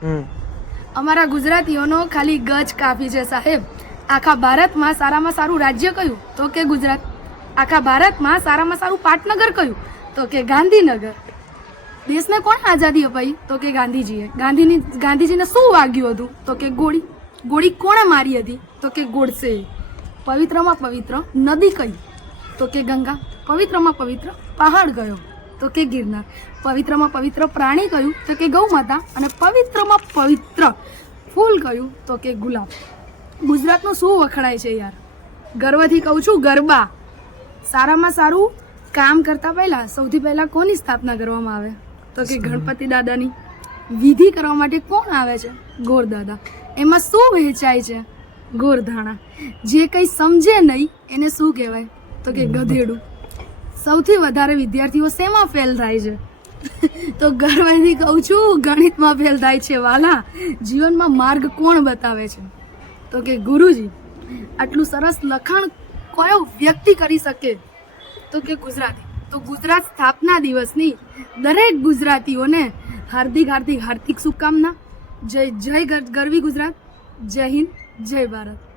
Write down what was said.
અમારા ગુજરાતીઓનો ખાલી ગજ કાફી છે સાહેબ. આખા ભારતમાં સારામાં સારું રાજ્ય કયું? તો કે ગુજરાત. આખા ભારતમાં સારામાં સારું પાટનગર કયું? તો કે ગાંધીનગર. દેશને કોણે આઝાદી અપાઈ? તો કે ગાંધીજીએ. ગાંધીજીને શું વાગ્યું હતું? તો કે ગોળી. ગોળી કોણે મારી હતી? તો કે ગોડસે. પવિત્રમાં પવિત્ર નદી કઈ? તો કે ગંગા. પવિત્રમાં પવિત્ર પહાડ કયો? તો કે ગિરનાર. પવિત્રમાં પવિત્ર પ્રાણી કયું? તો કે ગૌ માતા. અને પવિત્રમાં પવિત્ર ફૂલ કયું? તો કે ગુલાબ. ગુજરાતનું શું વખણાય છે યાર? ગર્વથી કહું છું, ગરબા. સારામાં સારું કામ કરતા પહેલા સૌથી પહેલા કોની સ્થાપના કરવામાં આવે? તો કે ગણપતિ દાદાની. વિધિ કરવા માટે કોણ આવે છે? ગોરદાદા. એમાં શું વહેંચાય છે? ગોરધાણા. જે કંઈ સમજે નહીં એને શું કહેવાય? તો કે ગધેડું. સૌથી વધારે વિદ્યાર્થીઓ શેમાં ફેલ થાય છે? તો ગર્વથી કહું છું, ગણિતમાં ફેલ થાય છે વાલા. જીવનમાં માર્ગ કોણ બતાવે છે? તો કે ગુરુજી. આટલું સરસ લખાણ કયો વ્યક્તિ કરી શકે? તો કે ગુજરાતી. તો ગુજરાત સ્થાપના દિવસની દરેક ગુજરાતીઓને હાર્દિક હાર્દિક હાર્દિક શુભકામના. જય જય ગરવી ગુજરાત. જય હિન્દ, જય ભારત.